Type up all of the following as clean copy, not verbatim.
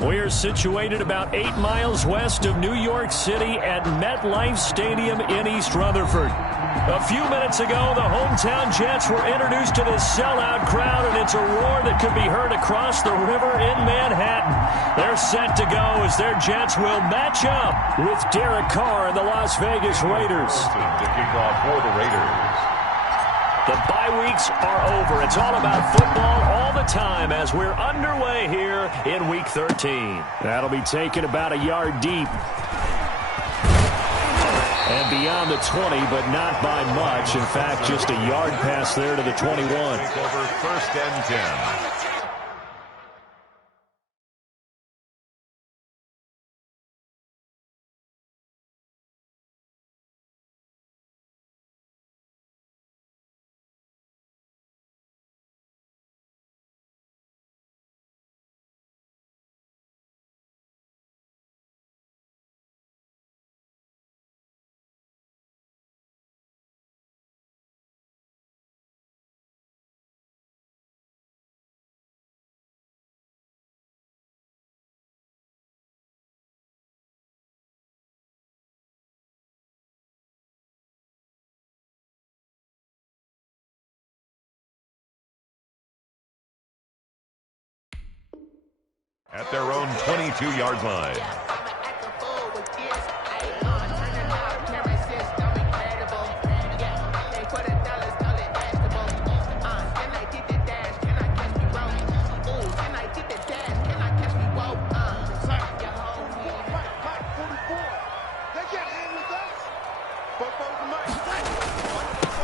We're situated about 8 miles west of New York City at MetLife Stadium in East Rutherford. A few minutes ago, the hometown Jets were introduced to this sellout crowd, and it's a roar that could be heard across the river in Manhattan. They're set to go as their Jets will match up with Derek Carr and the Las Vegas Raiders. To kick off for the Raiders. The bye weeks are over. It's all about football all the time as we're underway here in Week 13. That'll be taken about a yard deep. And beyond the 20, but not by much. In fact, just a yard pass there to the 21. Over 1st and 10. At their own 22-yard line.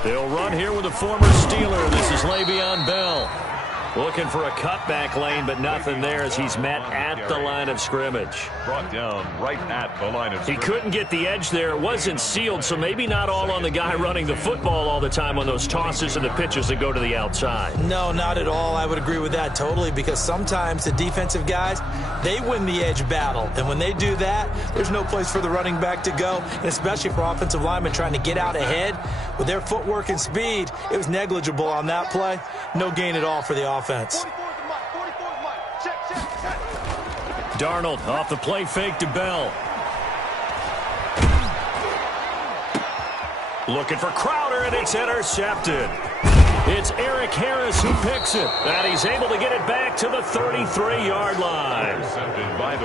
They'll run here with a former Steeler. This is Le'Veon Bell. Looking for a cutback lane, but nothing there as he's met at the line of scrimmage. Brought down right at the line of scrimmage. He couldn't get the edge there. It wasn't sealed, so maybe not all on the guy running the football all the time on those tosses and the pitches that go to the outside. No, not at all. I would agree with that totally, because sometimes the defensive guys, they win the edge battle. And when they do that, there's no place for the running back to go, and especially for offensive linemen trying to get out ahead. With their footwork and speed, it was negligible on that play. No gain at all for the offense. Darnold off the play fake to Bell. Looking for Crowder, and it's intercepted. It's Eric Harris who picks it, and he's able to get it back to the 33-yard line.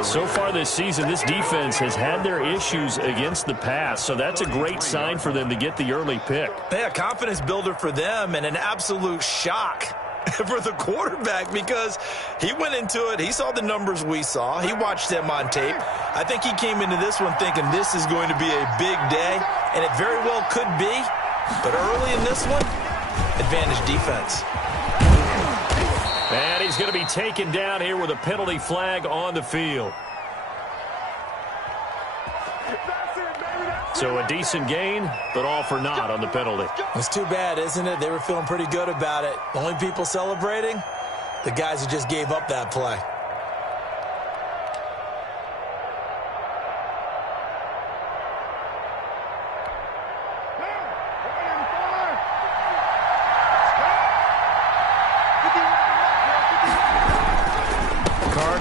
So far this season, this defense has had their issues against the pass, so that's a great sign for them to get the early pick. Yeah, confidence builder for them, and an absolute shock for the quarterback, because he went into it, he saw the numbers we saw, he watched them on tape. I think he came into this one thinking this is going to be a big day, and it very well could be, but early in this one, advantage defense. And he's going to be taken down here with a penalty flag on the field. So a decent gain, but all for naught on the penalty. It's too bad, isn't it? They were feeling pretty good about it. The only people celebrating, the guys who just gave up that play.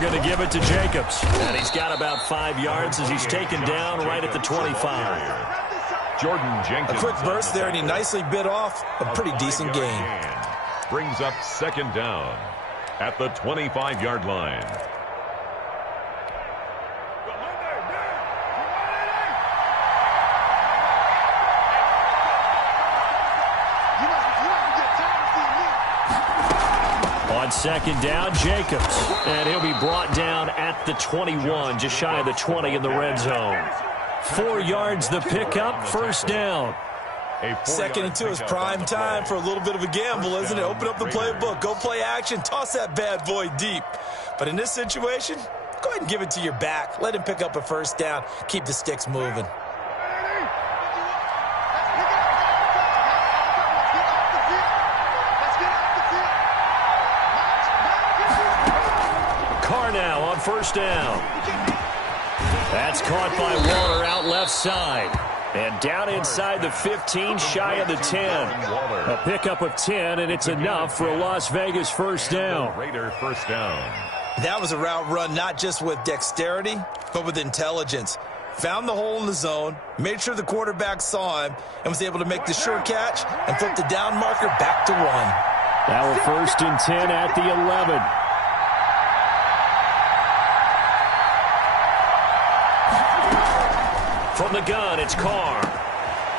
Going to give it to Jacobs. And he's got about 5 yards as he's taken down right at the 25. Jordan Jenkins. A quick burst there, and he nicely bit off a pretty decent gain. Brings up 2nd down at the 25-yard line. On 2nd down, Jacobs. And he'll be brought down at the 21, just shy of the 20 in the red zone. 4 yards the pickup, 1st down. 2nd and 2 is prime time for a little bit of a gamble, isn't it? Open up the playbook, go play action, toss that bad boy deep. But in this situation, go ahead and give it to your back. Let him pick up a 1st down, keep the sticks moving. Now on 1st down. That's caught by Waller out left side. And down inside the 15, shy of the 10. A pickup of 10, and it's enough for a Las Vegas 1st down. Raider 1st down. That was a route run not just with dexterity, but with intelligence. Found the hole in the zone, made sure the quarterback saw him, and was able to make the sure catch and flip the down marker back to 1. Now a 1st and 10 at the 11. From the gun, it's Carr.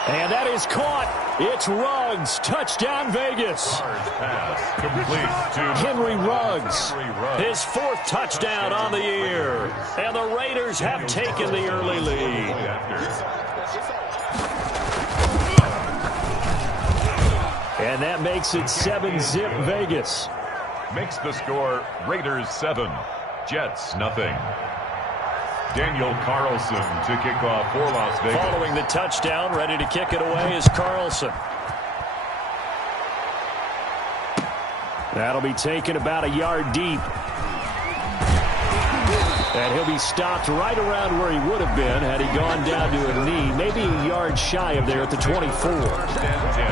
And that is caught. It's Ruggs. Touchdown, Vegas. Pass complete to Henry Ruggs. His 4th touchdown on the year. And the Raiders have taken the early lead. And that makes it 7-zip Vegas. Makes the score Raiders 7, Jets nothing. Daniel Carlson to kick off for Las Vegas. Following the touchdown, ready to kick it away is Carlson. That'll be taken about a yard deep. And he'll be stopped right around where he would have been had he gone down to a knee, maybe a yard shy of there at the 24. 1st and 10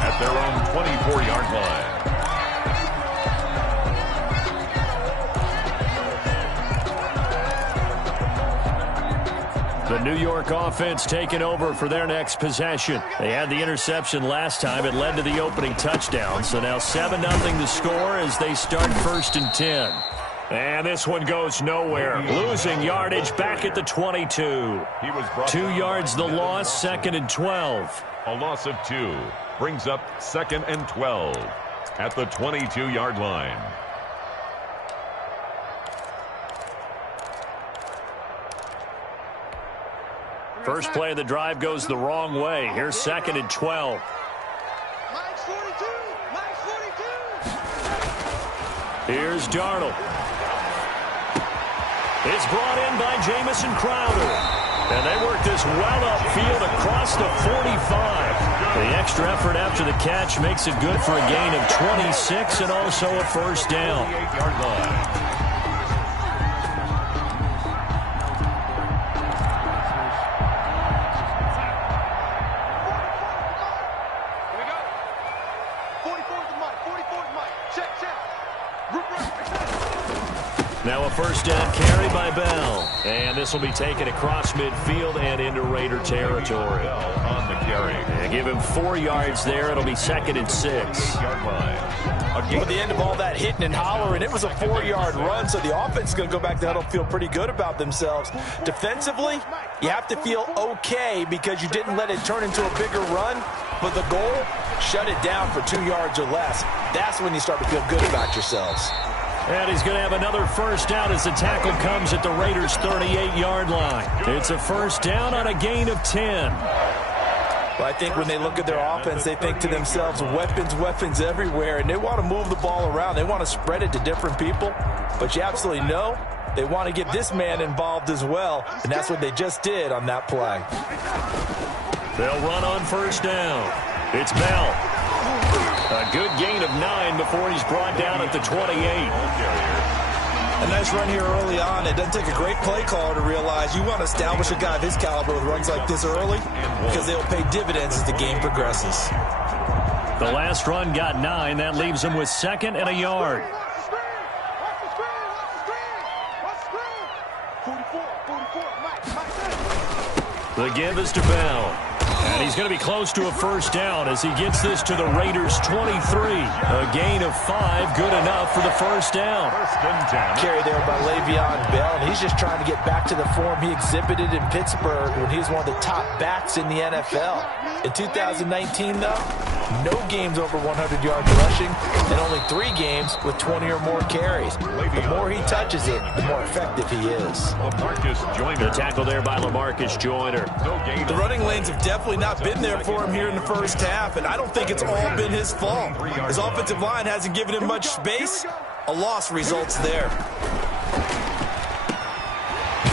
at their own 24-yard line. The New York offense taking over for their next possession. They had the interception last time. It led to the opening touchdown. So now 7-0 the score as they start 1st and 10. And this one goes nowhere. Losing yardage back at the 22. 2 yards the loss, 2nd and 12. A loss of 2 brings up 2nd and 12 at the 22-yard line. First play of the drive goes the wrong way. Here's 2nd and 12. Here's Darnold. It's brought in by Jamison Crowder. And they work this well upfield across the 45. The extra effort after the catch makes it good for a gain of 26 and also a 1st down. 48-yard line. Now a 1st down carry by Bell. And this will be taken across midfield and into Raider territory. Bell on the carry. And give him 4 yards there. It'll be 2nd and 6. Yard line. At the end of all that hitting and hollering, it was a 4-yard run, so the offense is going to go back to huddle, feel pretty good about themselves. Defensively, you have to feel okay because you didn't let it turn into a bigger run, but the goal, shut it down for 2 yards or less. That's when you start to feel good about yourselves. And he's going to have another 1st down as the tackle comes at the Raiders' 38-yard line. It's a 1st down on a gain of 10. Well, I think when they look at their offense, they think to themselves, weapons, weapons everywhere, and they want to move the ball around. They want to spread it to different people, but you absolutely know they want to get this man involved as well, and that's what they just did on that play. They'll run on 1st down. It's Bell. A good gain of 9 before he's brought down at the 28. A nice run here early on. It doesn't take a great play caller to realize you want to establish a guy of his caliber with runs like this early because they'll pay dividends as the game progresses. The last run got 9. That leaves him with 2nd and a yard. The give is to Bell. And he's going to be close to a 1st down as he gets this to the Raiders' 23. A gain of 5, good enough for the 1st down. 1st and 10. Carry there by Le'Veon Bell, and he's just trying to get back to the form he exhibited in Pittsburgh when he was one of the top backs in the NFL. In 2019, though, no games over 100 yards rushing, and only 3 games with 20 or more carries. The more he touches it, the more effective he is. LaMarcus Joyner. The tackle there by LaMarcus Joyner. No gain. The running lanes have definitely not been there for him here in the 1st half, and I don't think it's all been his fault. His offensive line hasn't given him much space. A loss results there.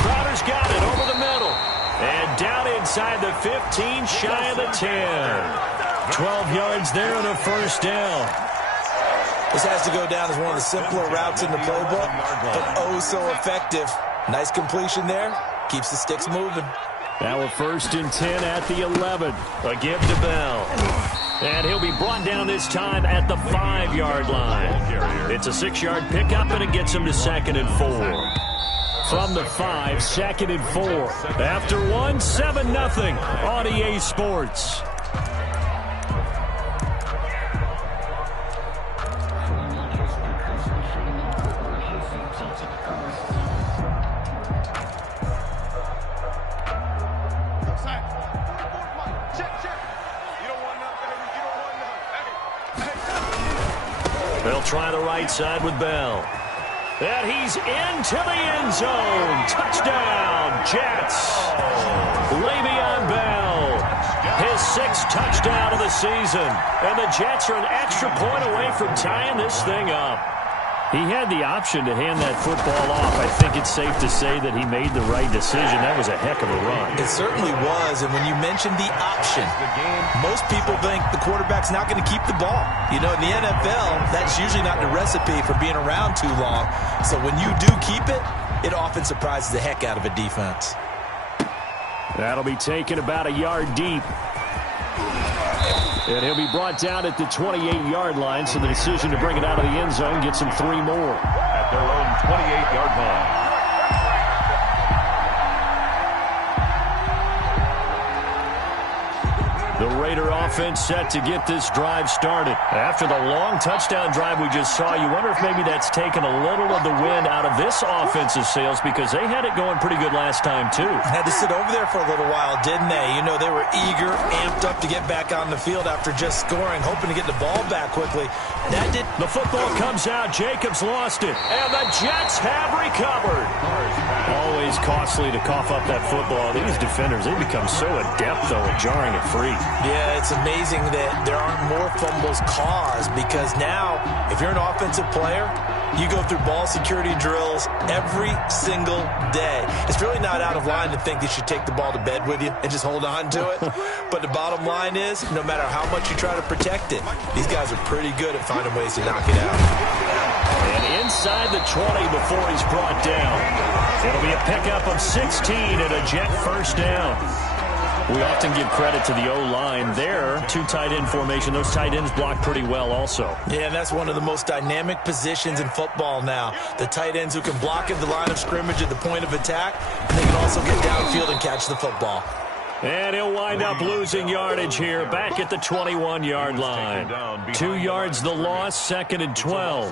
Crowder's got it over the middle. And down inside the 15, shy of the 10. 12 yards there and a 1st down. This has to go down as one of the simpler routes in the playbook, but oh so effective. Nice completion there. Keeps the sticks moving. Now a 1st and 10 at the 11. A give to Bell. And he'll be brought down this time at the 5-yard line. It's a 6-yard pickup, and it gets him to 2nd and 4. From the 5, 2nd and 4. After 1, 7-0 on EA Sports. They'll try the right side with Bell. And he's into the end zone. Touchdown, Jets. Le'Veon Bell, his 6th touchdown of the season. And the Jets are an extra point away from tying this thing up. He had the option to hand that football off. I think it's safe to say that he made the right decision. That was a heck of a run. It certainly was. And when you mentioned the option, most people think the quarterback's not going to keep the ball. You know, in the NFL, that's usually not the recipe for being around too long. So when you do keep it, it often surprises the heck out of a defense. That'll be taken about a yard deep. And he'll be brought down at the 28-yard line, so the decision to bring it out of the end zone gets him 3 more. At their own 28-yard line. The Raider offense set to get this drive started. After the long touchdown drive we just saw, you wonder if maybe that's taken a little of the wind out of this offensive sails, because they had it going pretty good last time, too. Had to sit over there for a little while, didn't they? You know, they were eager, amped up to get back on the field after just scoring, hoping to get the ball back quickly. That did. The football comes out. Jacobs lost it. And the Jets have recovered. Always costly to cough up that football. These defenders, they become so adept, though, at jarring it free. Yeah, it's amazing that there aren't more fumbles caused, because now, if you're an offensive player, you go through ball security drills every single day. It's really not out of line to think that you should take the ball to bed with you and just hold on to it. But the bottom line is, no matter how much you try to protect it, these guys are pretty good at finding ways to knock it out. And inside the 20 before he's brought down. It'll be a pickup of 16 and a Jet first down. We often give credit to the O-line there. 2 tight end formation. Those tight ends block pretty well also. Yeah, and that's one of the most dynamic positions in football now. The tight ends who can block at the line of scrimmage at the point of attack, and they can also get downfield and catch the football. And he'll wind up losing yardage here, back at the 21-yard line. 2 yards the loss, 2nd and 12.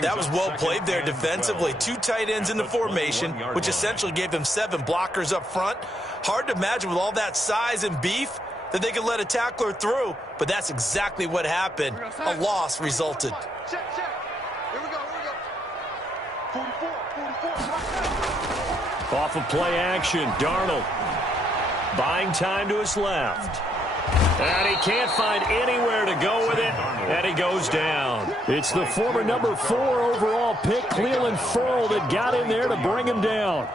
That was well played there defensively. 2 tight ends in the formation, which essentially gave them 7 blockers up front. Hard to imagine with all that size and beef that they could let a tackler through, but that's exactly what happened. A loss resulted. Check. Here we go. 44. Off of play action, Darnold buying time to his left. And he can't find anywhere to go with it, and he goes down. It's the former number 4 overall pick, Cleveland Ferrell, that got in there to bring him down.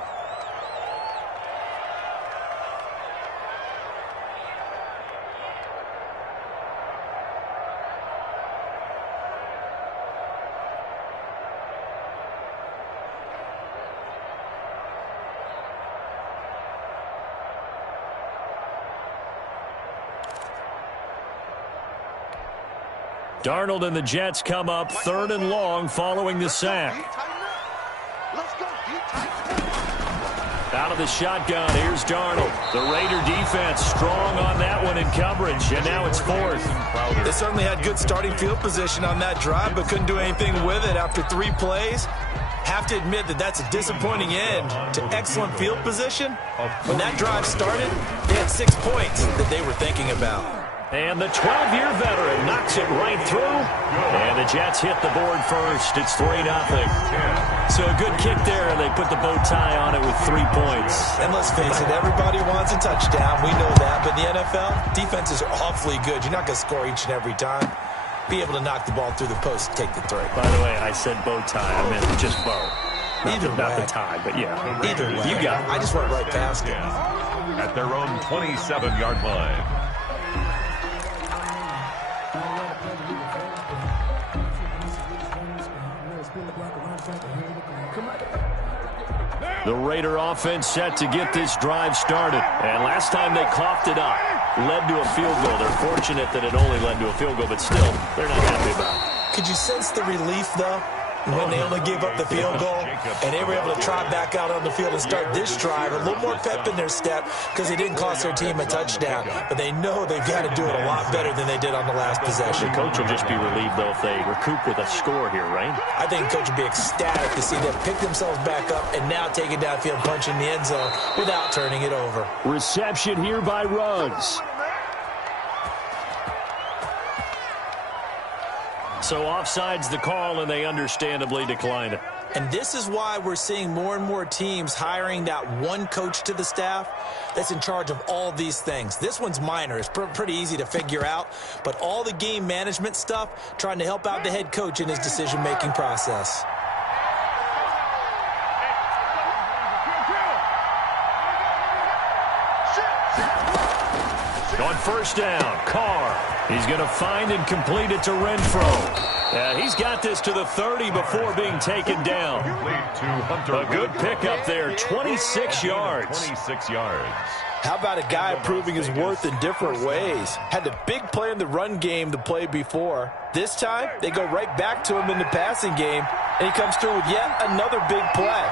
Darnold and the Jets come up 3rd and long following the sack. Out of the shotgun, here's Darnold. The Raider defense strong on that one in coverage, and now it's 4th. They certainly had good starting field position on that drive, but couldn't do anything with it after 3 plays. Have to admit that that's a disappointing end to excellent field position. When that drive started, they had 6 points that they were thinking about. And the 12-year veteran knocks it right through. And the Jets hit the board first. It's 3-0. So a good kick there, and they put the bow tie on it with 3 points. And let's face it, everybody wants a touchdown. We know that. But in the NFL, defenses are awfully good. You're not going to score each and every time. Be able to knock the ball through the post and take the throw. By the way, I said bow tie. I meant just bow. Not the tie, but yeah. Either way. You got it. I just went right past it. At their own 27-yard line. The Raider offense set to get this drive started. And last time they coughed it up. led to a field goal. They're fortunate that it only led to a field goal, but still, they're not happy about it. Could you sense the relief, though, when they only gave up the field goal and they were able to trot back out on the field and start this drive? A little more pep in their step because they didn't cost their team a touchdown. But they know they've got to do it a lot better than they did on the last possession. The coach will just be relieved, though, if they recoup with a score here, right? I think the coach will be ecstatic to see them pick themselves back up and now take it downfield, punch in the end zone without turning it over. Reception here by Ruggs. So offside's the call, and they understandably declined it. And this is why we're seeing more and more teams hiring that one coach to the staff that's in charge of all these things. This one's minor. It's pretty easy to figure out. But all the game management stuff, trying to help out the head coach in his decision-making process. On first down, Carr. He's going to find and complete it to Renfro. He's got this to the 30 before being taken down. A good pickup there, 26 yards. 26 yards. How about a guy proving his worth in different ways? Had the big play in the run game the play before. This time, they go right back to him in the passing game, and he comes through with yet another big play.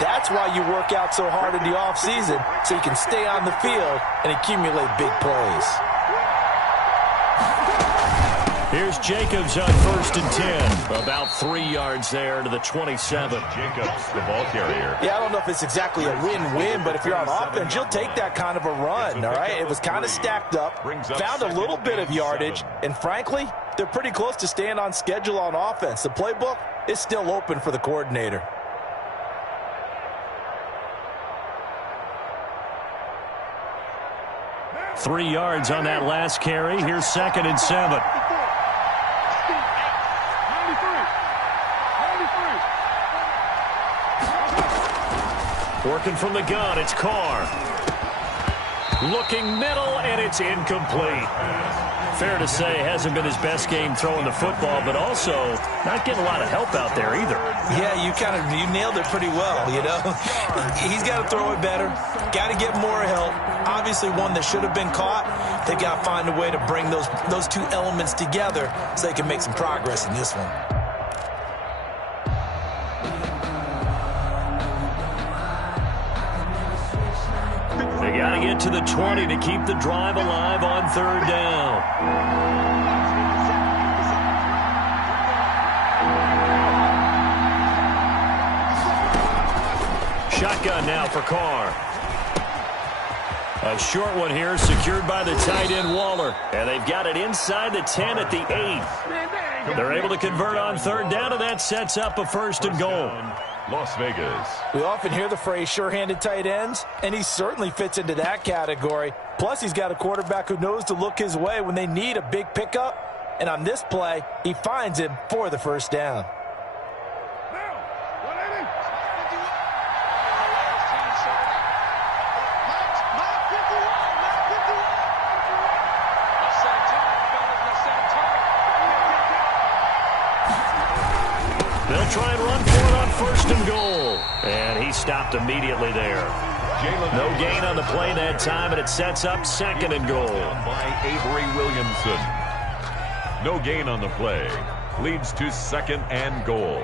That's why you work out so hard in the offseason, so you can stay on the field and accumulate big plays. Here's Jacobs on first and 10. About 3 yards there to the 27. Jacobs, the ball carrier. Yeah, I don't know if it's exactly a win-win, but if you're on offense, you'll take that kind of a run, all right? It was kind of stacked up, found a little bit of yardage, and frankly, they're pretty close to staying on schedule on offense. The playbook is still open for the coordinator. Three yards on that last carry. Here's second and 7. Working from the gun, it's Carr. Looking middle, and it's incomplete. Fair to say, hasn't been his best game throwing the football, but also not getting a lot of help out there either. Yeah, you nailed it pretty well, you know. He's got to throw it better. Got to get more help. Obviously one that should have been caught. They got to find a way to bring those two elements together so they can make some progress in this one. They got to get to the 20 to keep the drive alive on third down. Shotgun now for Carr. A short one here, secured by the tight end Waller. And they've got it inside the 10 at the 8. They're able to convert on third down, and that sets up a first and goal. Las Vegas. We often hear the phrase sure-handed tight ends, and he certainly fits into that category. Plus, he's got a quarterback who knows to look his way when they need a big pickup. And on this play, he finds him for the first down. They'll try and run for it on first and goal. And he stopped immediately there. No gain on the play that time, and it sets up second and goal. By Avery Williamson. No gain on the play. Leads to second and goal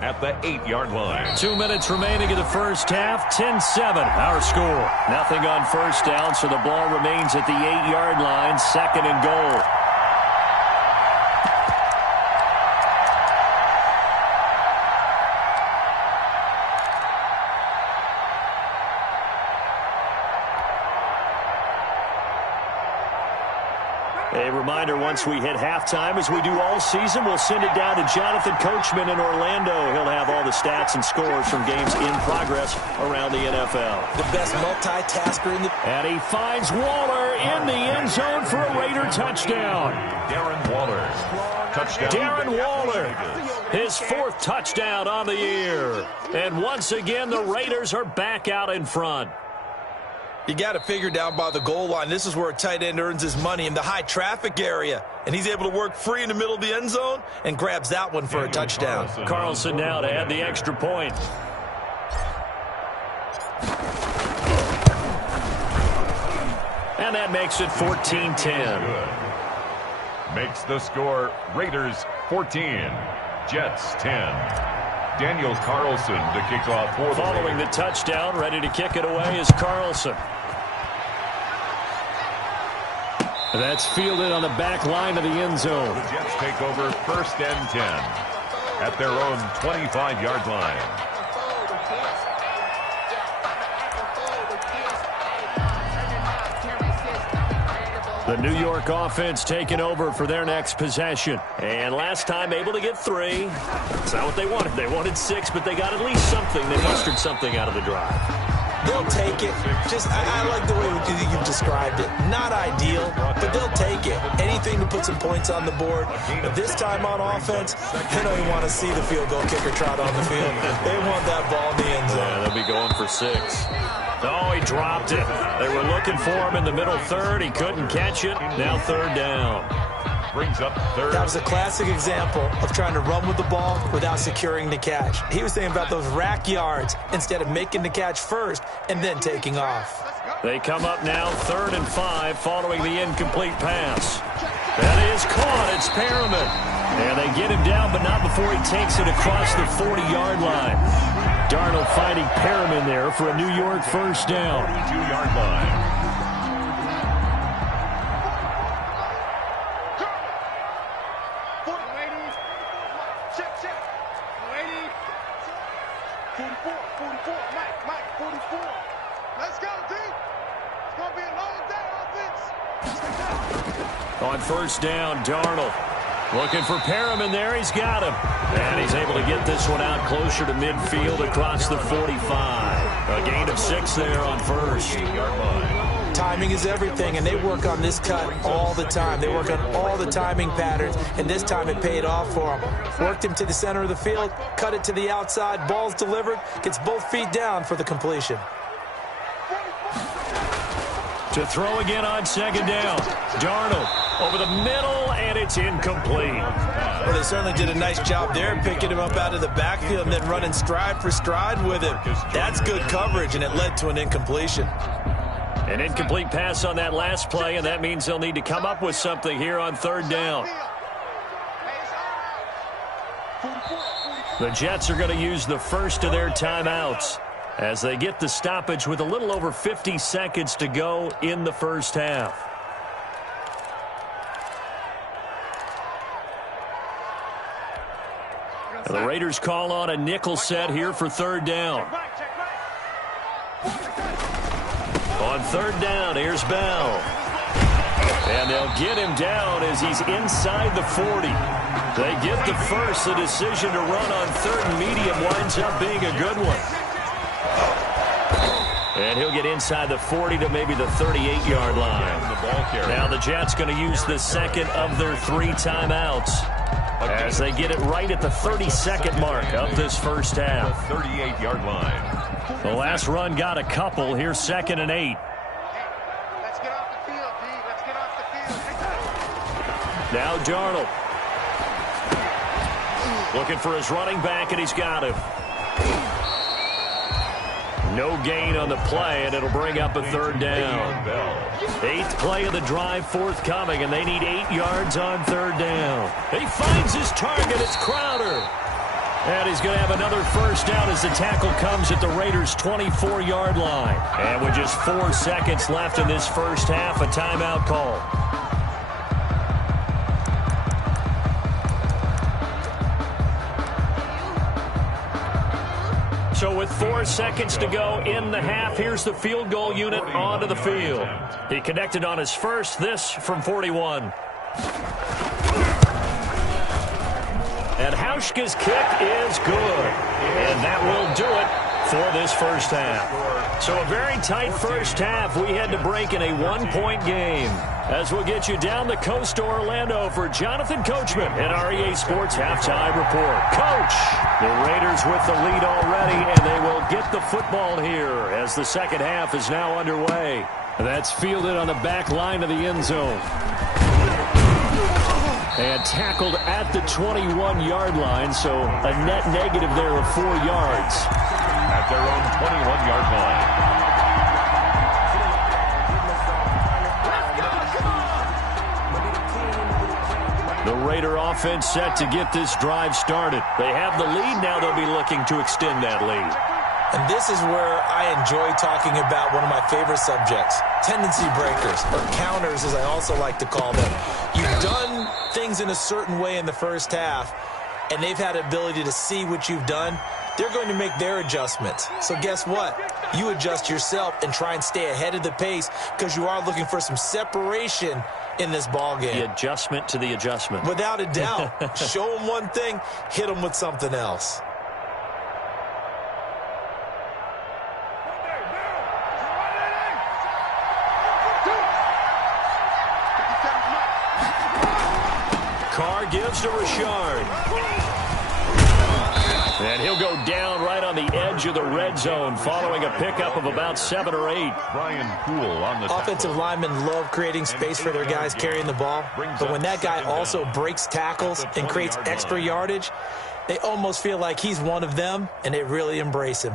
at the 8-yard line. 2 minutes remaining in the first half. 10-7, our score. Nothing on first down, so the ball remains at the 8-yard line. Second and goal. A reminder, once we hit halftime, as we do all season, we'll send it down to Jonathan Coachman in Orlando. He'll have all the stats and scores from games in progress around the NFL. The best multitasker in the... And he finds Waller in the end zone for a Raider touchdown. Darren Waller. Touchdown. Darren Waller, his fourth touchdown on the year. And once again, the Raiders are back out in front. You got to figure down by the goal line. This is where a tight end earns his money, in the high traffic area. And he's able to work free in the middle of the end zone and grabs that one for a touchdown. Carlson now to add the extra point. And And that makes it 14-10. Makes the score Raiders 14, Jets 10. Daniel Carlson to kick off for the Following Raiders. the touchdown, ready to kick it away is Carlson. That's fielded on the back line of the end zone. The Jets take over 1st and 10 at their own 25-yard line. The New York offense taking over for their next possession. And last time able to get 3. That's not what they wanted. They wanted 6, but they got at least something. They mustered something out of the drive. They'll take it. I like the way you've described it. Not ideal, but they'll take it. Anything to put some points on the board. But this time on offense, they don't even want to see the field goal kicker trot on the field. They want that ball in the end zone. Yeah, they'll be going for 6. Oh, he dropped it. They were looking for him in the middle third. He couldn't catch it. Now 3rd down. Brings up 3rd. That was a classic example of trying to run with the ball without securing the catch. He was thinking about those rack yards instead of making the catch first and then taking off. They come up now 3rd and 5 following the incomplete pass. That is caught. It's Perriman. And they get him down, but not before he takes it across the 40-yard line. Darnold finding Perriman there for a New York first down. 42-yard line. On first down, Darnold looking for Perriman there. He's got him. And he's able to get this one out closer to midfield across the 45. A gain of 6 there on first. Timing is everything, and they work on this cut all the time. They work on all the timing patterns, and this time it paid off for them. Worked him to the center of the field, cut it to the outside, ball's delivered, gets both feet down for the completion. To throw again on 2nd down. Darnold over the middle, and it's incomplete. Well, they certainly did a nice job there, picking him up out of the backfield and then running stride for stride with him. That's good coverage, and it led to an incompletion. An incomplete pass on that last play, and that means they'll need to come up with something here on 3rd down. The Jets are going to use the first of their timeouts as they get the stoppage with a little over 50 seconds to go in the first half. The Raiders call on a nickel set here for 3rd down. On 3rd down, here's Bell. And they'll get him down as he's inside the 40. They get the first. The decision to run on 3rd and medium winds up being a good one. And he'll get inside the 40 to maybe the 38-yard line. Now the Jets going to use the second of their 3 timeouts as they get it right at the 32nd mark of this first half. 38-yard line. The last run got a couple. Here's 2nd and 8. Let's get off the field, D. Let's get off the field. Now Darnold looking for his running back, and he's got him. No gain on the play, and it'll bring up a 3rd down. 8th play of the drive forthcoming, and they need 8 yards on 3rd down. He finds his target. It's Crowder. And he's going to have another first down as the tackle comes at the Raiders' 24-yard line. And with just 4 seconds left in this first half, a timeout call. So with 4 seconds to go in the half, here's the field goal unit onto the field. He connected on his first, this from 41. And Hauschka's kick is good. And that will do it for this first half. So a very tight first half. We had to break in a 1-point game. As we'll get you down the coast to Orlando for Jonathan Coachman at our EA Sports Halftime Report. Coach, the Raiders with the lead already, and they will get the football here as the second half is now underway. That's fielded on the back line of the end zone. And tackled at the 21-yard line, so a net negative there of 4 yards. At their own 21-yard line. The Raider offense set to get this drive started. They have the lead. Now they'll be looking to extend that lead. And this is where I enjoy talking about one of my favorite subjects, tendency breakers, or counters as I also like to call them. You've done things in a certain way in the first half, and they've had the ability to see what you've done. They're going to make their adjustments. So guess what? You adjust yourself and try and stay ahead of the pace because you are looking for some separation in this ball game. The adjustment to the adjustment. Without a doubt. Show them one thing, hit them with something else. Carr gives to Richard. And he'll go down right on the edge of the red zone following a pickup of about 7 or 8. Brian Poole on the Offensive tackle. linemen love creating space for their guys carrying the ball. But when that guy also breaks tackles and creates extra yardage, they almost feel like he's one of them, and they really embrace him.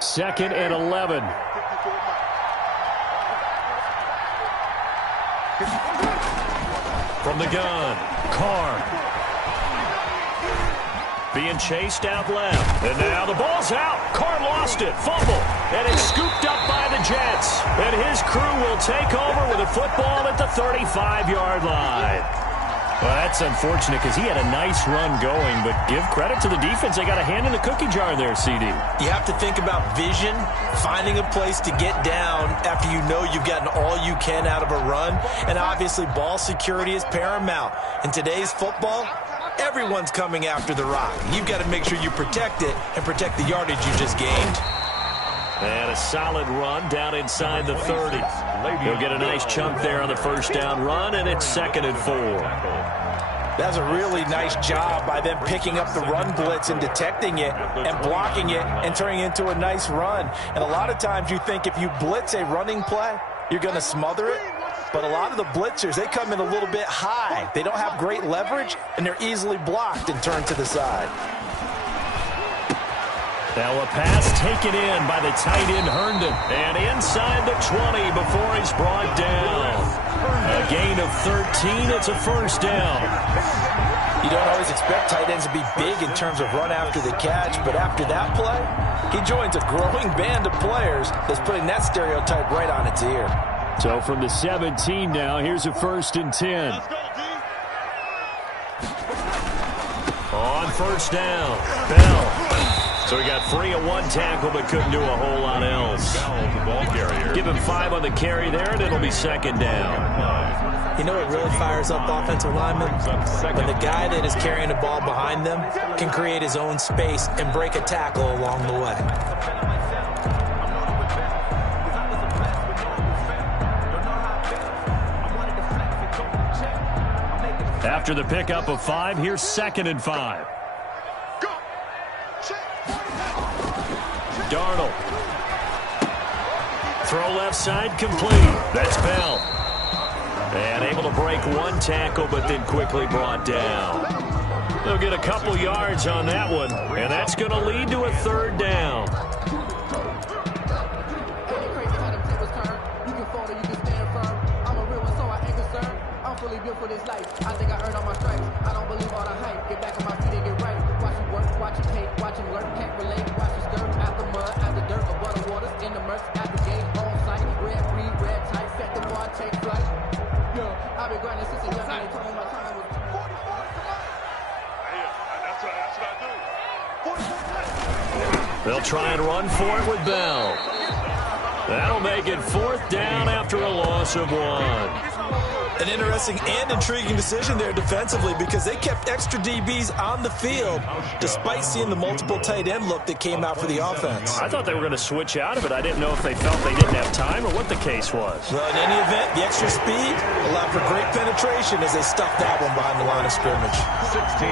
2nd and 11. From the gun, Carr. Being chased out left. And now the ball's out. Carr lost it. Fumble. And it's scooped up by the Jets. And his crew will take over with a football at the 35-yard line. Well, that's unfortunate because he had a nice run going, but give credit to the defense. They got a hand in the cookie jar there, CD. You have to think about vision, finding a place to get down after you know you've gotten all you can out of a run. And obviously, ball security is paramount. In today's football, everyone's coming after the rock. You've got to make sure you protect it and protect the yardage you just gained. And a solid run down inside the 30. He'll get a nice chunk there on the first down run, and it's 2nd and 4. That's a really nice job by them picking up the run blitz and detecting it and blocking it and turning it into a nice run. And a lot of times you think if you blitz a running play, you're going to smother it. But a lot of the blitzers, they come in a little bit high. They don't have great leverage, and they're easily blocked and turned to the side. Now a pass taken in by the tight end Herndon. And inside the 20 before he's brought down. A gain of 13. It's a first down. You don't always expect tight ends to be big in terms of run after the catch, but after that play, he joins a growing band of players that's putting that stereotype right on its ear. So from the 17 now, here's a 1st and 10. On first down, Bell. So he got free of one tackle, but couldn't do a whole lot else. Give him 5 on the carry there, and it'll be 2nd down. You know what really fires up offensive linemen? When the guy that is carrying the ball behind them can create his own space and break a tackle along the way. After the pickup of 5, here's 2nd and 5. Darnold. Throw left side complete. That's Bell. And able to break one tackle, but then quickly brought down. They'll get a couple yards on that one, and that's going to lead to a 3rd down. For this life, I think I earned all my stripes. I don't believe all the hype. Get back on my feet and get right. Watch him work, watch him hate, watch him learn, can't relate. Watch him skirt out the mud, out the dirt, above the waters, in the murks, at the gate, on sight. Red, green, red, tight, set the bar, take flight. Yeah, I've been grinding since a young man. Told me my time was 44. They'll try and run for it with Bell. That'll make it 4th down after a loss of 1. An interesting and intriguing decision there defensively because they kept extra DBs on the field despite seeing the multiple tight end look that came out for the offense. I thought they were going to switch out of it. I didn't know if they felt they didn't have time or what the case was. Well, in any event, the extra speed allowed for great penetration as they stuffed that one behind the line of scrimmage. 16.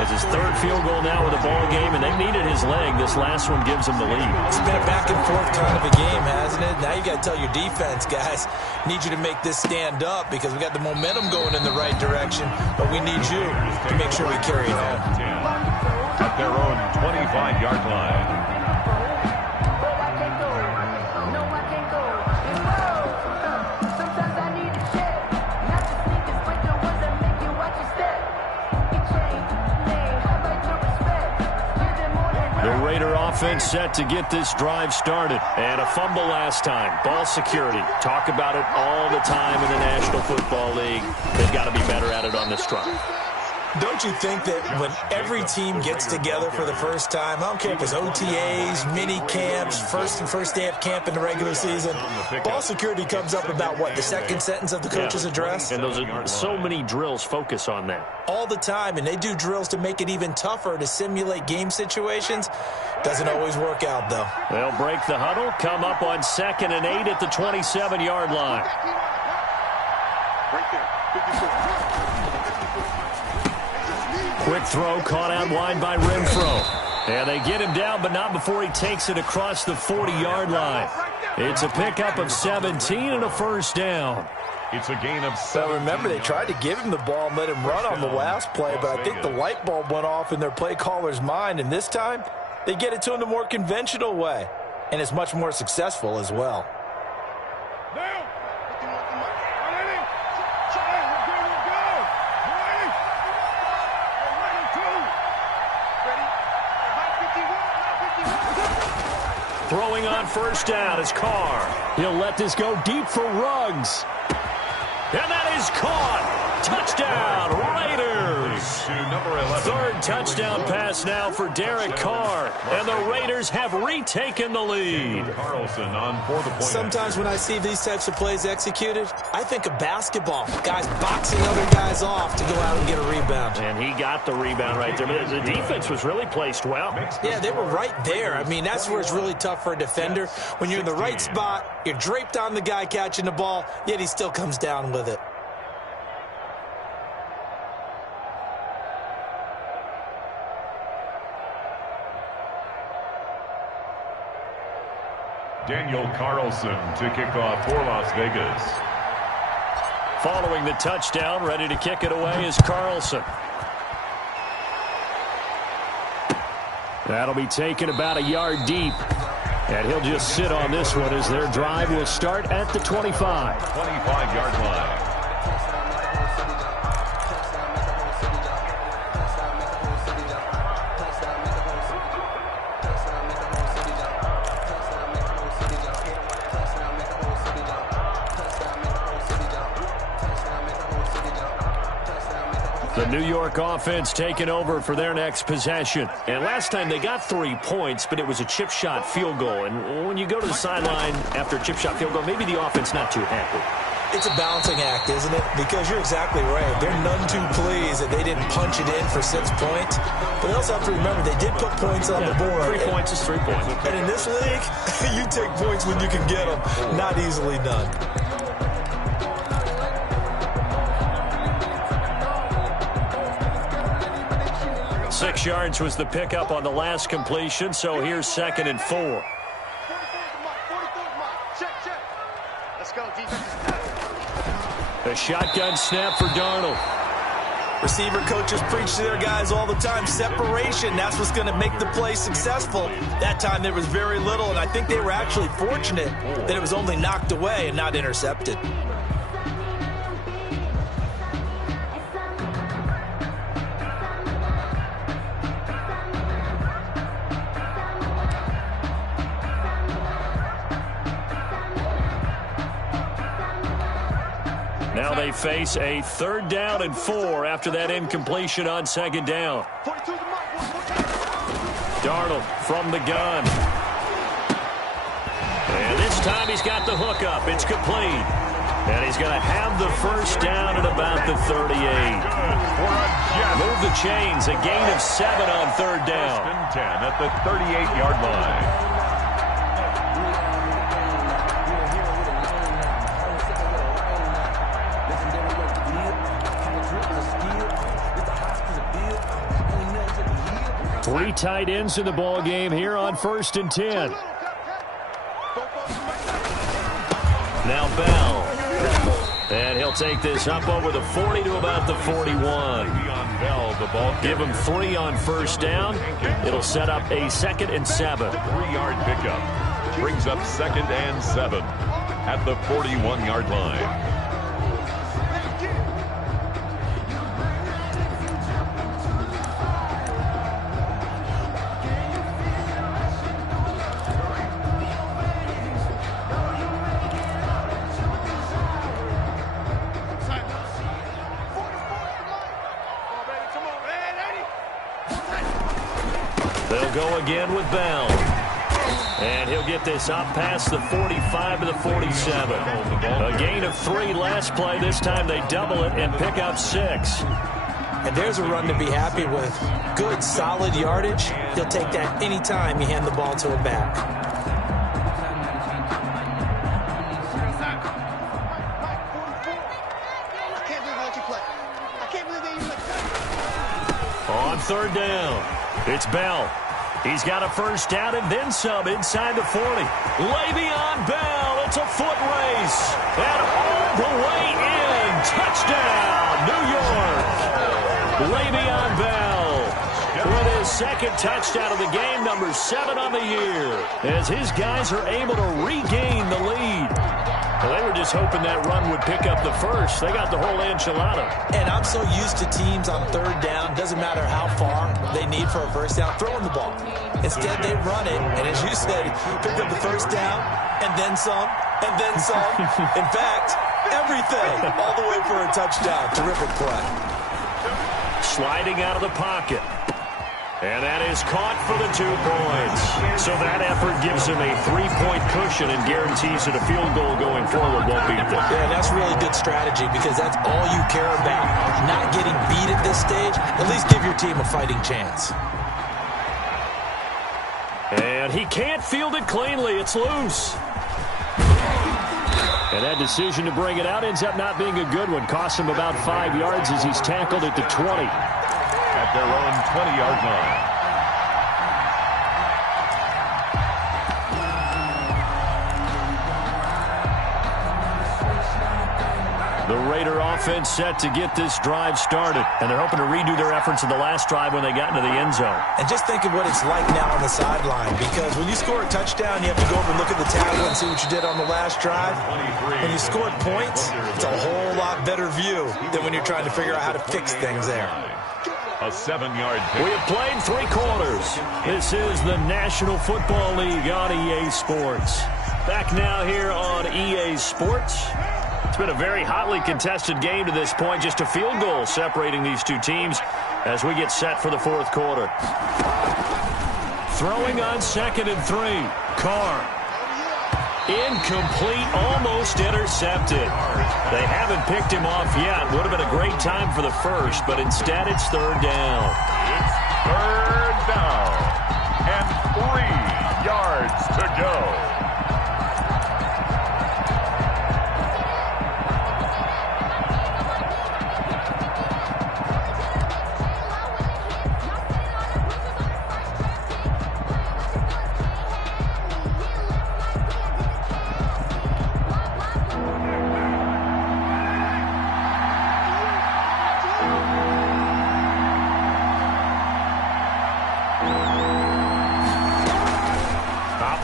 It's his 3rd field goal now with a ball game, and they needed his leg. This last one gives him the lead. It's been a back-and-forth kind of a game, hasn't it? Now you got to tell your defense, guys, need you to make this stand up because we got the momentum going in the right direction, but we need you to make sure we carry it home. At their own 25-yard line. No, I can't go. Sometimes I need to check. offense set to get this drive started. And a fumble last time. Ball security. Talk about it all the time in the National Football League. They've got to be better at it on this drive. Don't you think that when every team gets together for the first time, I don't care if it's OTAs, mini camps, first day of camp in the regular season, ball security comes up about, what, the second sentence of the coach's address? And those are so many drills focus on that. All the time, and they do drills to make it even tougher to simulate game situations. Doesn't always work out, though. They'll break the huddle, come up on 2nd and 8 at the 27-yard line. Right there, 54. Quick throw caught out wide by Renfro. And they get him down, but not before he takes it across the 40-yard line. It's a pickup of 17 and a first down. It's a gain of 7. Well, remember, they tried to give him the ball and let him run on the last play, but I think the light bulb went off in their play caller's mind, and this time they get it to him the more conventional way, and it's much more successful as well. Throwing on first down is Carr. He'll let this go deep for Ruggs. And that is caught. Touchdown, Raiders. To number 11. Third touchdown pass now for Derek Carr. And the Raiders have retaken the lead. Carlson on for the point. Sometimes when I see these types of plays executed, I think of basketball. Guys boxing other guys off to go out and get a rebound. And he got the rebound right there. But the defense was really placed well. Yeah, they were right there. I mean, that's where it's really tough for a defender. When you're in the right spot, you're draped on the guy catching the ball, yet he still comes down with it. Daniel Carlson to kick off for Las Vegas. Following the touchdown, ready to kick it away is Carlson. That'll be taken about a yard deep. And he'll just sit on this one as their drive will start at the 25. 25-yard line. The New York offense taking over for their next possession. And last time they got 3 points, but it was a chip shot field goal. And when you go to the sideline after a chip shot field goal, maybe the offense not too happy. It's a balancing act, isn't it? Because you're exactly right. They're none too pleased that they didn't punch it in for 6 points. But they also have to remember they did put points on the board. 3 points is 3 points. And in this league, you take points when you can get them. Not easily done. Six yards was the pickup on the last completion, so here's 2nd and 4. 44's check. Let's go, defense. A shotgun snap for Darnold. Receiver coaches preach to their guys all the time. Separation, that's what's going to make the play successful. That time there was very little, and I think they were actually fortunate that it was only knocked away and not intercepted. Now they face a 3rd down and 4 after that incompletion on 2nd down. Darnold from the gun. And this time he's got the hook up. It's complete. And he's going to have the first down at about the 38. Move the chains. A gain of 7 on 3rd down. 10 at the 38-yard line. Three tight ends in the ball game here on 1st and 10. Now Bell. And he'll take this up over the 40 to about the 41. Give him 3 on 1st down. It'll set up a 2nd and 7. 3-yard pickup. Brings up 2nd and 7 at the 41-yard line. go again with Bell. And he'll get this up past the 45 to the 47. A gain of 3 last play. This time they double it and pick up 6. And there's a run to be happy with. Good, solid yardage. He'll take that anytime you hand the ball to a back. On third down, it's Bell. He's got a first down and then some inside the 40. Le'Veon Bell, it's a foot race. And all the way in. Touchdown, New York. Le'Veon Bell with his second touchdown of the game, number 7 on the year, as his guys are able to regain the lead. Well, they were just hoping that run would pick up the first. They got the whole enchilada. And I'm so used to teams on third down, doesn't matter how far they need for a first down, throwing the ball. Instead, they run it, and as you said, pick up the first down, and then some, and then some. In fact, everything, all the way for a touchdown. Terrific play. Sliding out of the pocket. And that is caught for the 2 points. So that effort gives him a 3-point cushion and guarantees that a field goal going forward won't beat them. Yeah, that's really good strategy because that's all you care about. Not getting beat at this stage. At least give your team a fighting chance. And he can't field it cleanly. It's loose. And that decision to bring it out ends up not being a good one. Costs him about 5 yards as he's tackled at the 20. At their own 20-yard line. The Raider offense set to get this drive started, and they're hoping to redo their efforts in the last drive when they got into the end zone. And just think of what it's like now on the sideline, because when you score a touchdown, you have to go over and look at the tablet and see what you did on the last drive. When you scored points, it's a whole lot better view than when you're trying to figure out how to fix things there. A 7-yard pick. We have played 3 quarters. This is the National Football League on EA Sports. Back now here on EA Sports. It's been a very hotly contested game to this point. Just a field goal separating these two teams as we get set for the 4th quarter. Throwing on 2nd and 3. Carr. Incomplete, almost intercepted. They haven't picked him off yet. Would have been a great time for the first, but instead it's 3rd down. It's 3rd down and 3 yards to go.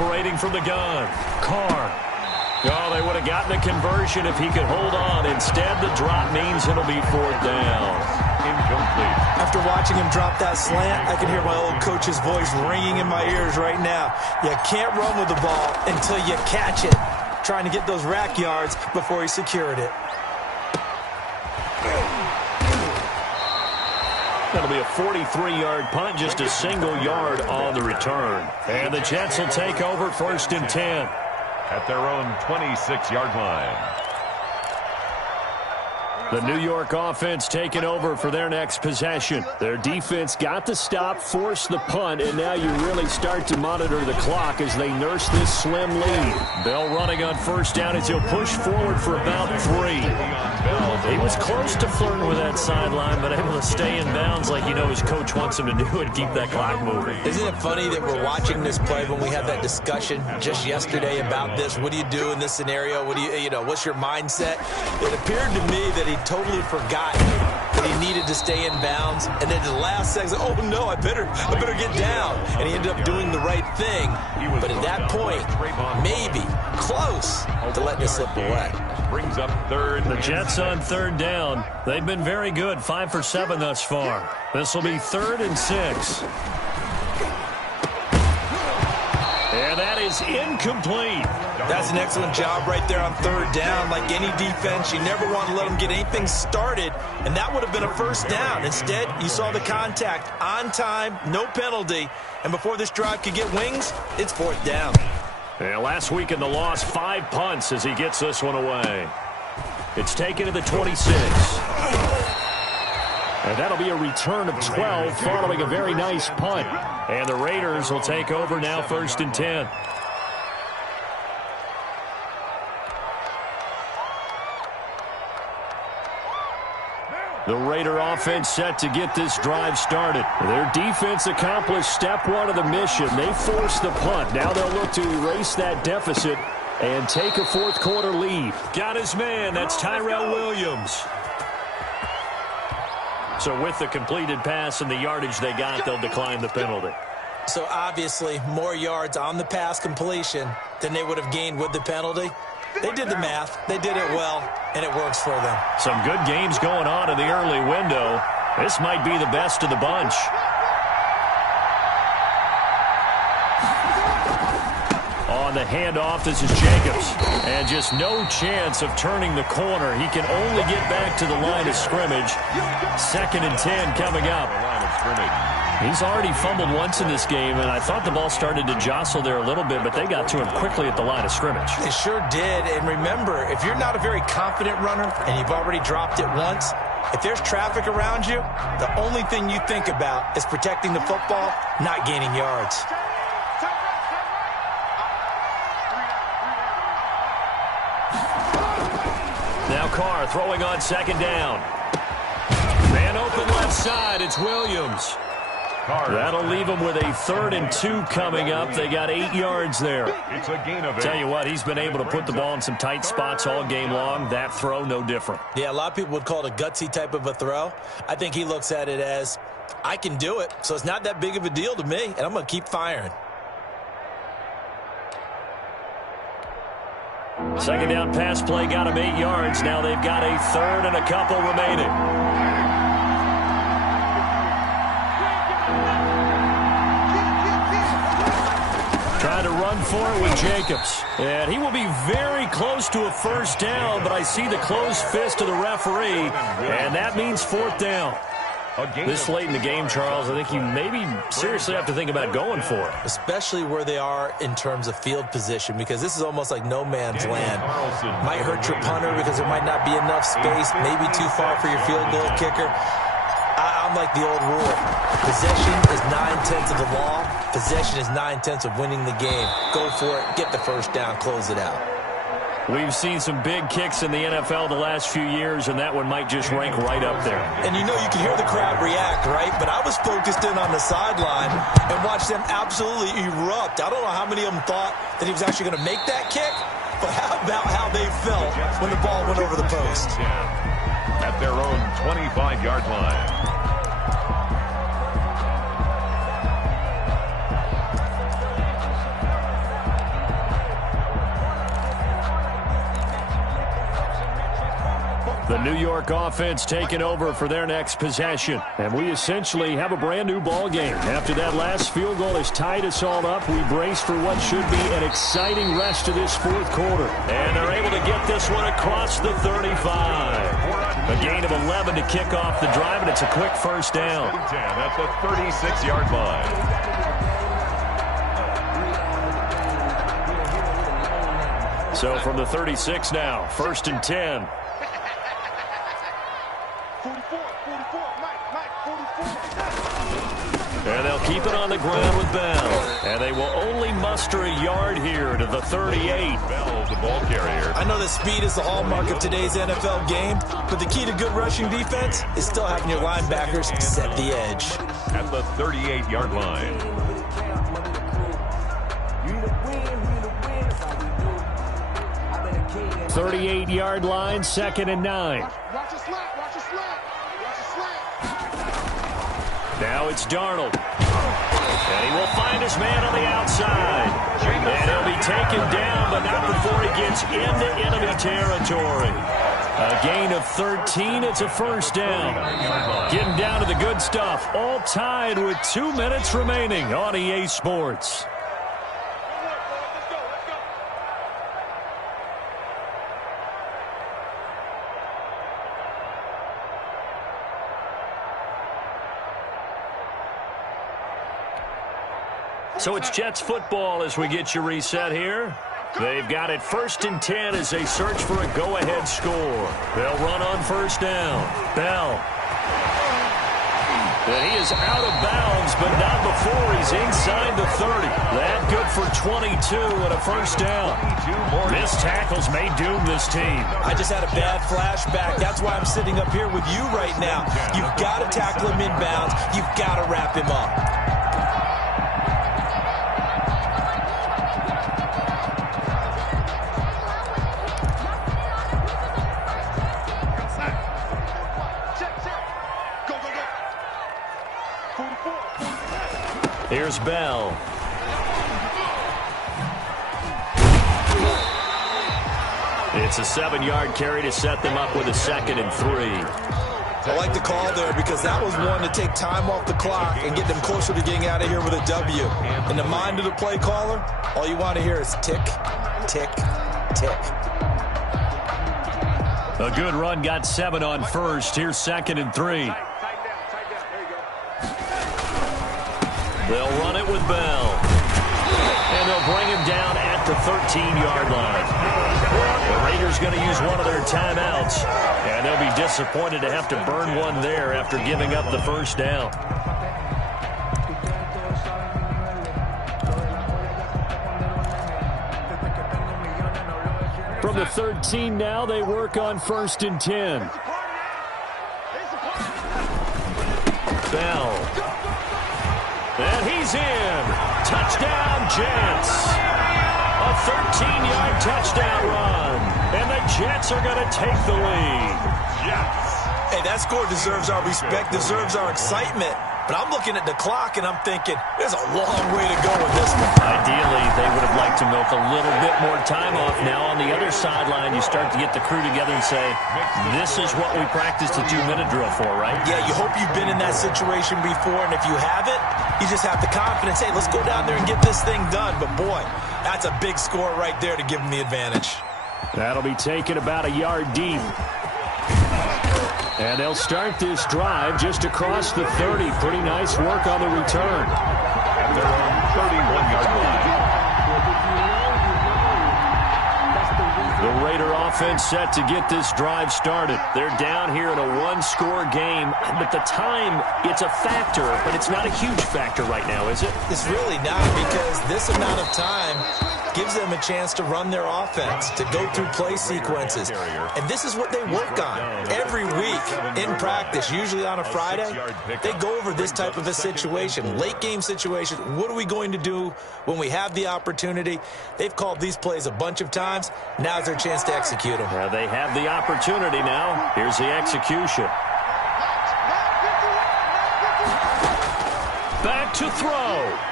Operating from the gun, Carr. Oh, they would have gotten a conversion if he could hold on. Instead, the drop means it'll be 4th down. Incomplete. After watching him drop that slant, I can hear my old coach's voice ringing in my ears right now. You can't run with the ball until you catch it. Trying to get those rack yards before he secured it. That'll be a 43-yard punt, just a single yard on the return. And the Jets will take over 1st and 10. At their own 26-yard line. The New York offense taking over for their next possession. Their defense got the stop, forced the punt, and now you really start to monitor the clock as they nurse this slim lead. Bell running on 1st down as he'll push forward for about 3. He was close to flirting with that sideline, but able to stay in bounds like his coach wants him to do and keep that clock moving. Isn't it funny that we're watching this play when we had that discussion just yesterday about this? What do you do in this scenario? What do what's your mindset? It appeared to me that he totally forgot that he needed to stay in bounds, and then the last second, oh no, I better get down, and he ended up doing the right thing. But at that point, maybe close to letting it slip away. Brings up 3rd. The Jets on 3rd down. They've been very good, 5 for 7 thus far. This will be 3rd and 6. And that is incomplete. That's an excellent job right there on third down. Like any defense, you never want to let them get anything started, and that would have been a first down. Instead, you saw the contact on time, no penalty, and before this drive could get wings, it's fourth down. And last week in the loss, 5 punts as he gets this one away. It's taken to the 26. And that'll be a return of 12 following a very nice punt. And the Raiders will take over now, 1st and 10. The Raider offense set to get this drive started. Their defense accomplished step one of the mission. They forced the punt. Now they'll look to erase that deficit and take a fourth-quarter lead. Got his man. That's Tyrell Williams. So with the completed pass and the yardage they got, they'll decline the penalty. So obviously more yards on the pass completion than they would have gained with the penalty. They did the math. They did it well, and it works for them. Some good games going on in the early window. This might be the best of the bunch. On the handoff, this is Jacobs. And just no chance of turning the corner. He can only get back to the line of scrimmage. 2nd and 10 coming up. He's already fumbled once in this game, and I thought the ball started to jostle there a little bit, but they got to him quickly at the line of scrimmage. They sure did. And remember, if you're not a very confident runner and you've already dropped it once, if there's traffic around you, the only thing you think about is protecting the football, not gaining yards. Now Carr throwing on 2nd down. Man open left side, it's Williams. That'll leave them with a 3rd and 2 coming up. They got 8 yards there. It's a gain of 8. Tell you what, he's been able to put the ball in some tight spots all game long. That throw, no different. Yeah, a lot of people would call it a gutsy type of a throw. I think he looks at it as, I can do it, so it's not that big of a deal to me, and I'm going to keep firing. 2nd down pass play got him 8 yards. Now they've got a 3rd and a couple remaining. Trying to run for it with Jacobs. And he will be very close to a first down, but I see the closed fist of the referee, and that means 4th down. This late in the game, Charles, I think you maybe seriously have to think about going for it. Especially where they are in terms of field position, because this is almost like no man's land. Might hurt your punter because there might not be enough space, maybe too far for your field goal kicker. I'm like the old rule. Possession is 9/10 of the law. Possession is 9/10 of winning the game. Go for it, get the first down, close it out. We've seen some big kicks in the NFL the last few years, and that one might just rank right up there. And you know you can hear the crowd react, right? But I was focused in on the sideline and watched them absolutely erupt. I don't know how many of them thought that he was actually going to make that kick, but how about how they felt when the ball went over the post? At their own 25-yard line. The New York offense taking over for their next possession. And we essentially have a brand new ball game. After that last field goal has tied us all up, we brace for what should be an exciting rest of this 4th quarter. And they're able to get this one across the 35. A gain of 11 to kick off the drive, and it's a quick first down. At the 36-yard line. So from the 36 now, 1st and 10. 44, Mike, 44. And they'll keep it on the ground with Bell. And they will only muster a yard here to the 38. Bell, the ball carrier. I know that speed is the hallmark of today's NFL game, but the key to good rushing defense is still having your linebackers set the edge. At the 38-yard line. 38-yard line, 2nd and 9. Watch the slant, watch the slant, watch the slant. Now it's Darnold. And he will find his man on the outside. And he'll be taken down, but not before he gets into enemy territory. A gain of 13. It's a first down. Getting down to the good stuff. All tied with 2 minutes remaining on EA Sports. So it's Jets football as we get you reset here. They've got it 1st and 10 as they search for a go-ahead score. They'll run on 1st down. Bell. And he is out of bounds, but not before he's inside the 30. That good for 22 and a 1st down. Missed tackles may doom this team. I just had a bad flashback. That's why I'm sitting up here with you right now. You've got to tackle him inbounds. You've got to wrap him up. Here's Bell. It's a 7-yard carry to set them up with a 2nd and 3. I like the call there because that was one to take time off the clock and get them closer to getting out of here with a W. In the mind of the play caller, all you want to hear is tick, tick, tick. A good run got 7 on 1st. Here's 2nd and 3. They'll run it with Bell. And they'll bring him down at the 13-yard line. The Raiders going to use one of their timeouts. And they'll be disappointed to have to burn one there after giving up the 1st down. From the 13 now, they work on 1st and 10. Bell. And he's in. Touchdown, Jets. A 13-yard touchdown run. And the Jets are going to take the lead. Jets. Hey, that score deserves our respect, deserves our excitement. But I'm looking at the clock, and I'm thinking, there's a long way to go with this one. Ideally, they would have liked to milk a little bit more time off. Now, on the other sideline, you start to get the crew together and say, this is what we practiced a 2-minute drill for, right? Yeah, you hope you've been in that situation before, and if you haven't, you just have the confidence, hey, let's go down there and get this thing done. But, boy, that's a big score right there to give them the advantage. That'll be taken about a yard deep. And they'll start this drive just across the 30. Pretty nice work on the return. At their own 31-yard line. The Raider offense set to get this drive started. They're down here in a 1-score game. But the time, it's a factor, but it's not a huge factor right now, is it? It's really not, because this amount of time gives them a chance to run their offense, to go through play sequences. And this is what they work on every week in practice, usually on a Friday. They go over this type of a situation, late game situation. What are we going to do when we have the opportunity? They've called these plays a bunch of times. Now's their chance to execute them. They have the opportunity now. Here's the execution. Back to throw.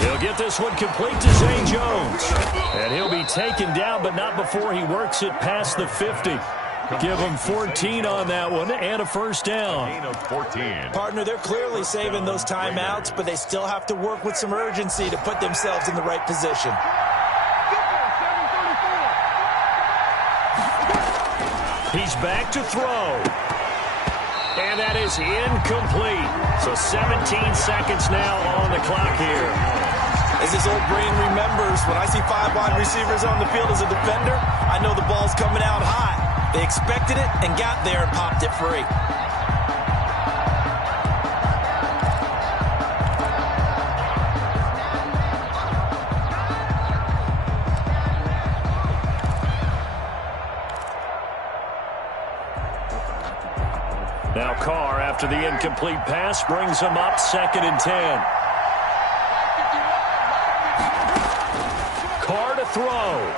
He'll get this one complete to Zay Jones. And he'll be taken down, but not before he works it past the 50. Give him 14 on that one and a 1st down. Gain of 14. Partner, they're clearly saving those timeouts, but they still have to work with some urgency to put themselves in the right position. He's back to throw. And that is incomplete. So 17 seconds now on the clock here. As this old brain remembers, when I see 5 wide receivers on the field as a defender, I know the ball's coming out high. They expected it and got there and popped it free. Now Carr, after the incomplete pass, brings him up 2nd and 10. Carr to throw.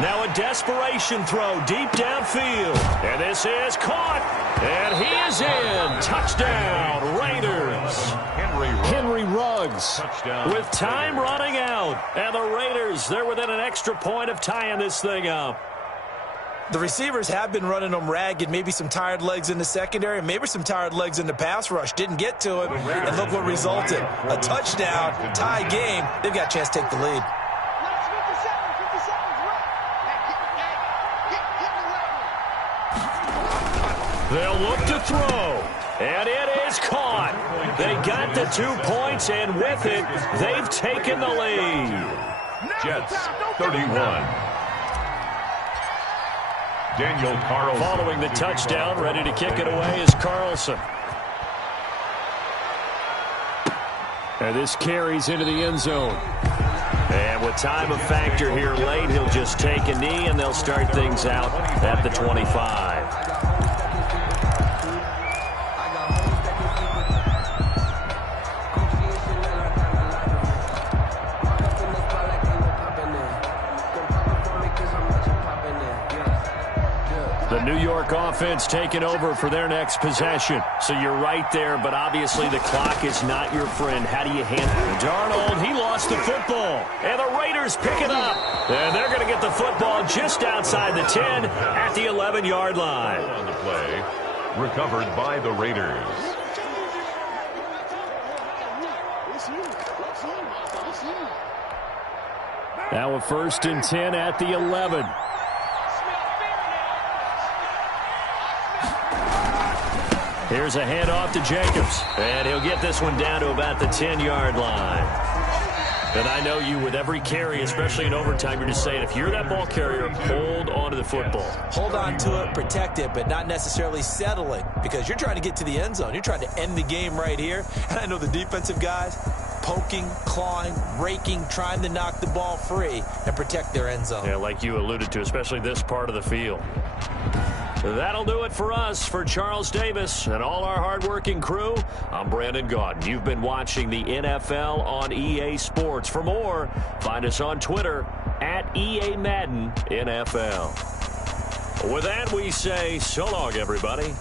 Now a desperation throw deep downfield. And this is caught. And he is in. Touchdown, Raiders. Henry Ruggs with time running out. And the Raiders, they're within an extra point of tying this thing up. The receivers have been running them ragged. Maybe some tired legs in the secondary, maybe some tired legs in the pass rush. Didn't get to him, and look what resulted. A touchdown, tie game. They've got a chance to take the lead. They'll look to throw. And it is caught. They got the 2 points, and with it, they've taken the lead. Jets 31. Daniel Carlson. Following the touchdown, ready to kick it away is Carlson. And this carries into the end zone. And with time a factor here late, he'll just take a knee, and they'll start things out at the 25. The New York offense taking over for their next possession. So you're right there, but obviously the clock is not your friend. How do you handle it? Darnold, he lost the football. And the Raiders pick it up. And they're going to get the football just outside the 10 at the 11-yard line. On the play, recovered by the Raiders. Now a 1st and 10 at the 11. Here's a handoff to Jacobs. And he'll get this one down to about the 10-yard line. And I know you, with every carry, especially in overtime, you're just saying, if you're that ball carrier, hold on to the football. Hold on to it, protect it, but not necessarily settling, because you're trying to get to the end zone. You're trying to end the game right here. And I know the defensive guys poking, clawing, raking, trying to knock the ball free and protect their end zone. Yeah, like you alluded to, especially this part of the field. That'll do it for us. For Charles Davis and all our hardworking crew, I'm Brandon Gaudin. You've been watching the NFL on EA Sports. For more, find us on Twitter at EA Madden NFL. With that, we say so long, everybody.